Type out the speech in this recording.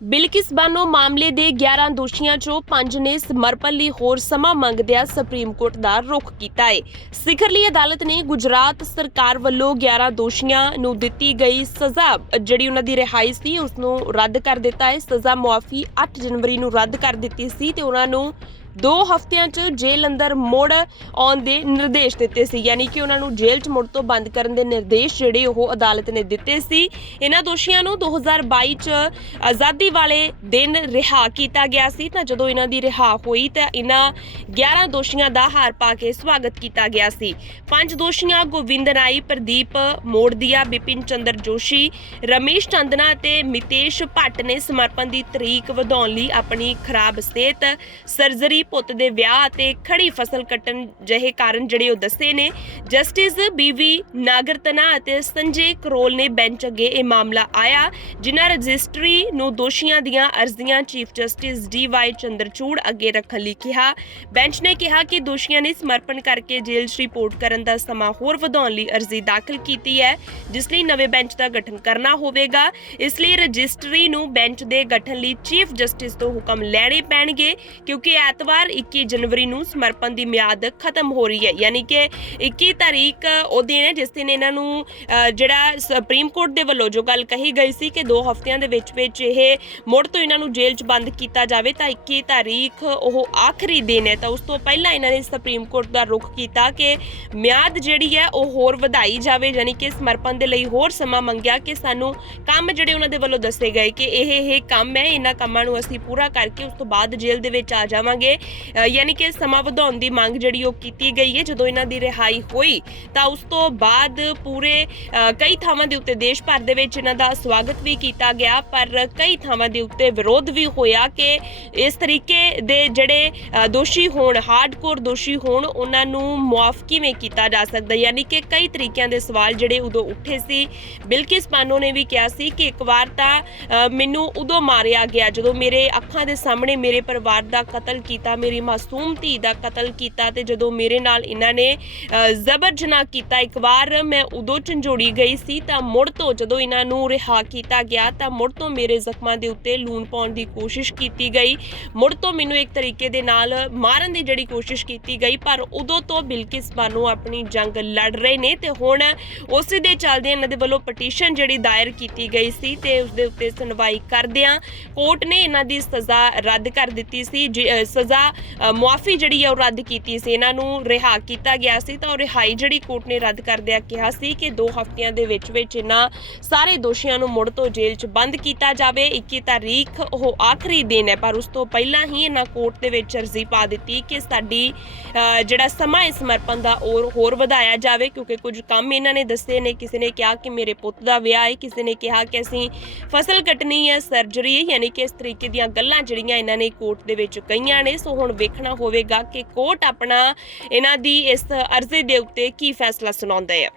ਬਿਲਕਿਸ ਬਾਨੋ ਮਾਮਲੇ ਦੇ 11 ਦੋਸ਼ੀਆਂ ਚੋਂ 5 ਨੇ ਸਮਰਪਣ ਲਈ ਹੋਰ ਸਮਾਂ ਮੰਗਦਿਆਂ ਸੁਪਰੀਮ ਕੋਰਟ ਦਾ ਰੁਖ ਕੀਤਾ ਹੈ ਸਿਖਰਲੀ ਅਦਾਲਤ ਨੇ ਗੁਜਰਾਤ ਸਰਕਾਰ ਵੱਲੋਂ 11 ਦੋਸ਼ੀਆਂ ਨੂੰ ਦਿੱਤੀ ਗਈ ਸਜ਼ਾ, ਜਿਹੜੀ ਉਹਨਾਂ ਦੀ ਰਿਹਾਈ ਸੀ ਉਸ ਨੂੰ ਰੱਦ ਕਰ ਦਿੱਤਾ ਹੈ ਸਜ਼ਾ ਮੁਆਫੀ 8 ਜਨਵਰੀ ਨੂੰ ਰੱਦ ਕਰ ਦਿੱਤੀ ਸੀ ਤੇ ਉਹਨਾਂ ਨੂੰ ਦੋ ਹਫ਼ਤਿਆਂ 'ਚ ਜੇਲ੍ਹ ਅੰਦਰ ਮੁੜ ਆਉਣ ਦੇ ਨਿਰਦੇਸ਼ ਦਿੱਤੇ ਸੀ, ਯਾਨੀ ਕਿ ਉਹਨਾਂ ਨੂੰ ਜੇਲ੍ਹ 'ਚ ਮੁੜ ਤੋਂ ਬੰਦ ਕਰਨ ਦੇ ਨਿਰਦੇਸ਼ ਜਿਹੜੇ ਉਹ ਅਦਾਲਤ ਨੇ ਦਿੱਤੇ ਸੀ। ਇਹਨਾਂ ਦੋਸ਼ੀਆਂ ਨੂੰ 2022 'ਚ ਆਜ਼ਾਦੀ ਵਾਲੇ ਦਿਨ ਰਿਹਾ ਕੀਤਾ ਗਿਆ ਸੀ ਤਾਂ ਜਦੋਂ ਇਹਨਾਂ ਦੀ ਰਿਹਾ ਹੋਈ ਤਾਂ ਇਹਨਾਂ 11 ਦੋਸ਼ੀਆਂ ਦਾ ਹਾਰ ਪਾ ਕੇ ਸਵਾਗਤ ਕੀਤਾ ਗਿਆ ਸੀ। ਪੰਜ ਦੋਸ਼ੀਆਂ ਗੋਬਿੰਦ ਰਾਈ ਪ੍ਰਦੀਪ ਮੋੜਦੀਆ, ਬਿਪਿਨ ਚੰਦਰ ਜੋਸ਼ੀ, ਰਮੇਸ਼ ਚੰਦਨਾ ਅਤੇ ਮਿਤੇਸ਼ ਭੱਟ ਨੇ ਸਮਰਪਣ ਦੀ ਤਰੀਕ ਵਧਾਉਣ ਲਈ ਆਪਣੀ ਖਰਾਬ ਸਿਹਤ, ਸਰਜਰੀ ਪੁੱਤ ਦੇ ਵਿਆਹ ਅਤੇ ਖੜੀ ਫਸਲ ਕੱਟਣ ਜਿਹੇ ਕਾਰਨ ਜਿਹੜੇ ਉਹ ਦੱਸੇ ਨੇ। ਜਸਟਿਸ ਬੀਵੀ ਨਾਗਰਤਨਾ ਅਤੇ ਸੰਜੇ ਕਰੋਲ ਨੇ ਬੈਂਚ ਅੱਗੇ ਇਹ ਮਾਮਲਾ ਆਇਆ, ਜਿਨ੍ਹਾਂ ਰਜਿਸਟਰੀ ਨੂੰ ਦੋਸ਼ੀਆਂ ਦੀਆਂ ਅਰਜ਼ੀਆਂ chief justice D Y Chandrachud ਅੱਗੇ ਰੱਖਣ ਲਈ ਕਿਹਾ। ਬੈਂਚ ਨੇ ਕਿਹਾ ਕਿ ਦੋਸ਼ੀਆਂ ਨੇ ਸਮਰਪਣ ਕਰਕੇ ਜੇਲ੍ਹ 'ਚ ਰਿਪੋਰਟ ਕਰਨ ਦਾ ਸਮਾਂ ਹੋਰ ਵਧਾਉਣ ਲਈ ਅਰਜ਼ੀ ਦਾਖਲ ਕੀਤੀ ਹੈ, ਜਿਸ ਲਈ ਨਵੇਂ ਬੈਂਚ ਦਾ ਗਠਨ ਕਰਨਾ ਹੋਵੇਗਾ। ਇਸ ਲਈ ਰਜਿਸਟਰੀ ਨੂੰ ਬੈਂਚ ਦੇ ਗਠਨ ਲਈ ਚੀਫ ਜਸਟਿਸ ਤੋਂ ਹੁਕਮ ਲੈਣੇ ਪੈਣਗੇ, ਕਿਉਂਕਿ ਐਤਵਾਰ 21 ਜਨਵਰੀ ਨੂੰ ਸਮਰਪਣ ਦੀ ਮਿਆਦ ਖਤਮ ਹੋ ਰਹੀ ਹੈ। ਯਾਨੀ ਕਿ 21 ਤਾਰੀਖ ਉਹ ਦਿਨ ਹੈ ਜਿਸ ਦਿਨ ਇਹਨਾਂ ਨੂੰ ਜਿਹੜਾ ਸੁਪਰੀਮ ਕੋਰਟ ਦੇ ਵੱਲੋਂ ਜੋ ਗੱਲ ਕਹੀ ਗਈ ਸੀ ਕਿ 2 ਹਫ਼ਤਿਆਂ ਦੇ ਵਿੱਚ ਵਿੱਚ ਇਹ ਮੁੜ ਤੋਂ ਇਹਨਾਂ ਨੂੰ ਜੇਲ੍ਹ 'ਚ ਬੰਦ ਕੀਤਾ ਜਾਵੇ ਤਾਂ 21 ਤਾਰੀਖ ਉਹ ਆਖਰੀ ਦਿਨ ਹੈ। ਤਾਂ ਉਸ ਤੋਂ ਪਹਿਲਾਂ ਇਹਨਾਂ ਨੇ ਸੁਪਰੀਮ ਕੋਰਟ ਦਾ ਰੁਖ ਕੀਤਾ ਕਿ ਮਿਆਦ ਜਿਹੜੀ ਹੈ ਉਹ ਹੋਰ ਵਧਾਈ ਜਾਵੇ। ਯਾਨੀ ਕਿ ਸਮਰਪਣ ਦੇ ਲਈ ਹੋਰ ਸਮਾਂ ਮੰਗਿਆ ਕਿ ਸਾਨੂੰ ਕੰਮ ਜਿਹੜੇ ਉਹਨਾਂ ਦੇ ਵੱਲੋਂ ਦੱਸੇ ਗਏ ਕਿ ਇਹ ਇਹ ਕੰਮ ਹੈ, ਇਹਨਾਂ ਕੰਮਾਂ ਨੂੰ ਅਸੀਂ ਪੂਰਾ ਕਰਕੇ ਉਸ ਤੋਂ ਬਾਅਦ ਜੇਲ੍ਹ ਦੇ ਵਿੱਚ ਆ ਜਾਵਾਂਗੇ। ਯਾਨੀ ਕਿ ਸਮਾਂ ਵਧਾਉਣ ਦੀ ਮੰਗ ਜਿਹੜੀ ਉਹ ਕੀਤੀ ਗਈ ਹੈ। ਜਦੋਂ ਇਹਨਾਂ ਦੀ ਰਿਹਾਈ ਹੋਈ ਤਾਂ ਉਸ ਤੋਂ ਬਾਅਦ ਪੂਰੇ ਅ, ਕਈ ਥਾਵਾਂ ਦੇ ਉੱਤੇ ਦੇਸ਼ ਭਰ ਦੇ ਵਿੱਚ ਇਹਨਾਂ ਦਾ ਸਵਾਗਤ ਵੀ ਕੀਤਾ ਗਿਆ। ਪਰ ਕਈ ਥਾਵਾਂ ਦੇ ਉੱਤੇ ਵਿਰੋਧ ਵੀ ਹੋਇਆ ਕਿ ਇਸ ਤਰੀਕੇ ਦੇ ਜਿਹੜੇ ਦੋਸ਼ੀ ਹੋਣ ਹਾਰਡਕੋਰ ਦੋਸ਼ੀ ਹੋਣ ਉਹਨਾਂ ਨੂੰ ਮੁਆਫ ਕਿਵੇਂ ਕੀਤਾ ਜਾ ਸਕਦਾ? ਯਾਨੀ ਕਿ ਕਈ ਤਰੀਕਿਆਂ ਦੇ ਸਵਾਲ ਜਿਹੜੇ ਉਦੋਂ ਉੱਠੇ ਸੀ। ਬਿਲਕਿਸ ਪਾਨੋ ਨੇ ਵੀ ਕਿਹਾ ਸੀ ਕਿ ਇੱਕ ਵਾਰ ਤਾਂ ਅ, ਮੈਨੂੰ ਉਦੋਂ ਮਾਰਿਆ ਗਿਆ ਜਦੋਂ ਮੇਰੇ ਅੱਖਾਂ ਦੇ ਸਾਹਮਣੇ ਮੇਰੇ ਪਰਿਵਾਰ ਦਾ ਕਤਲ ਕੀਤਾ ਮੇਰੀ ਮਾਸੂਮ ਧੀ ਦਾ ਕਤਲ ਕੀਤਾ ਤੇ ਜਦੋਂ ਮੇਰੇ ਨਾਲ ਇਹਨਾਂ ਨੇ ਜ਼ਬਰ ਜਨਾਹ ਕੀਤਾ, ਇੱਕ ਵਾਰ ਮੈਂ ਉਦੋਂ ਝੰਜੋੜੀ ਗਈ ਸੀ ਤਾਂ ਮੁੜ ਤੋਂ ਜਦੋਂ ਇਹਨਾਂ ਨੂੰ ਰਿਹਾ ਕੀਤਾ ਗਿਆ ਤਾਂ ਮੁੜ ਤੋਂ ਮੇਰੇ ਜ਼ਖਮਾਂ ਦੇ ਉੱਤੇ ਲੂਣ ਪਾਉਣ ਦੀ ਕੋਸ਼ਿਸ਼ ਕੀਤੀ ਗਈ। ਮੁੜ ਤੋਂ ਮੈਨੂੰ ਇੱਕ ਤਰੀਕੇ ਦੇ ਨਾਲ ਮਾਰਨ ਦੀ ਜਿਹੜੀ ਕੋਸ਼ਿਸ਼ ਕੀਤੀ ਗਈ, ਪਰ ਉਦੋਂ ਤੋਂ ਬਿਲਕਿਸ ਬਾਨੋ ਆਪਣੀ ਜੰਗ ਲੜ ਰਹੇ ਨੇ ਤੇ ਹੁਣ ਉਸੇ ਦੇ ਚੱਲਦੇ ਇਹਨਾਂ ਦੇ ਵੱਲੋਂ ਪਟੀਸ਼ਨ ਜਿਹੜੀ ਦਾਇਰ ਕੀਤੀ ਗਈ ਸੀ ਤੇ ਉਸ ਦੇ ਉੱਤੇ ਸੁਣਵਾਈ ਕਰਦਿਆਂ ਕੋਰਟ ਨੇ ਇਹਨਾਂ ਦੀ ਸਜ਼ਾ ਰੱਦ ਕਰ ਦਿੱਤੀ ਸੀ, ਜਿ- ਸਜ਼ਾ ਅ, ਮੁਆਫੀ ਜਿਹੜੀ ਹੈ ਉਹ ਰੱਦ ਕੀਤੀ ਸੀ। ਇਹਨਾਂ ਨੂੰ ਰਿਹਾ ਕੀਤਾ ਗਿਆ ਸੀ ਤਾਂ ਉਹ ਰਿਹਾਈ ਜਿਹੜੀ ਕੋਰਟ ਨੇ ਰੱਦ ਕਰਦਿਆਂ ਕਿਹਾ ਸੀ ਕਿ 2 ਹਫ਼ਤਿਆਂ ਦੇ ਵਿੱਚ ਵਿੱਚ ਇਹਨਾਂ ਸਾਰੇ ਦੋਸ਼ੀਆਂ ਨੂੰ ਮੁੜ ਤੋਂ ਜੇਲ੍ਹ 'ਚ ਬੰਦ ਕੀਤਾ ਜਾਵੇ। 21 ਤਾਰੀਖ ਉਹ ਆਖਰੀ ਦਿਨ ਹੈ ਪਰ ਉਸ ਤੋਂ ਪਹਿਲਾਂ ਹੀ ਇਹਨਾਂ ਕੋਰਟ ਦੇ ਵਿੱਚ ਅਰਜ਼ੀ ਪਾ ਦਿੱਤੀ ਕਿ ਸਾਡੀ ਅ, ਜਿਹੜਾ ਸਮਾਂ ਇਸ ਸਮਰਪਣ ਦਾ ਔਰ ਹੋਰ ਵਧਾਇਆ ਜਾਵੇ ਕਿਉਂਕਿ ਕੁਝ ਕੰਮ ਇਹਨਾਂ ਨੇ ਦੱਸੇ ਨੇ। ਕਿਸੇ ਨੇ ਕਿਹਾ ਕਿ ਮੇਰੇ ਪੁੱਤ ਦਾ ਵਿਆਹ ਹੈ ਕਿਸੇ ਨੇ ਕਿਹਾ ਕਿ ਅਸੀਂ ਫਸਲ ਕੱਟਣੀ ਹੈ ਸਰਜਰੀ ਹੈ ਯਾਨੀ ਕਿ ਇਸ ਤਰੀਕੇ ਦੀਆਂ ਗੱਲਾਂ ਜਿਹੜੀਆਂ ਇਹਨਾਂ ਨੇ ਕੋਰਟ ਦੇ ਵਿੱਚ ਕਹੀਆਂ ਨੇ। ਸੋ ਹੁਣ ਵੇਖਣਾ ਹੋਵੇਗਾ ਕਿ ਕੋਰਟ ਆਪਣਾ ਇਹਨਾਂ ਦੀ ਇਸ ਅਰਜ਼ੀ ਦੇ ਉੱਤੇ ਕੀ ਫੈਸਲਾ ਸੁਣਾਉਂਦਾ ਹੈ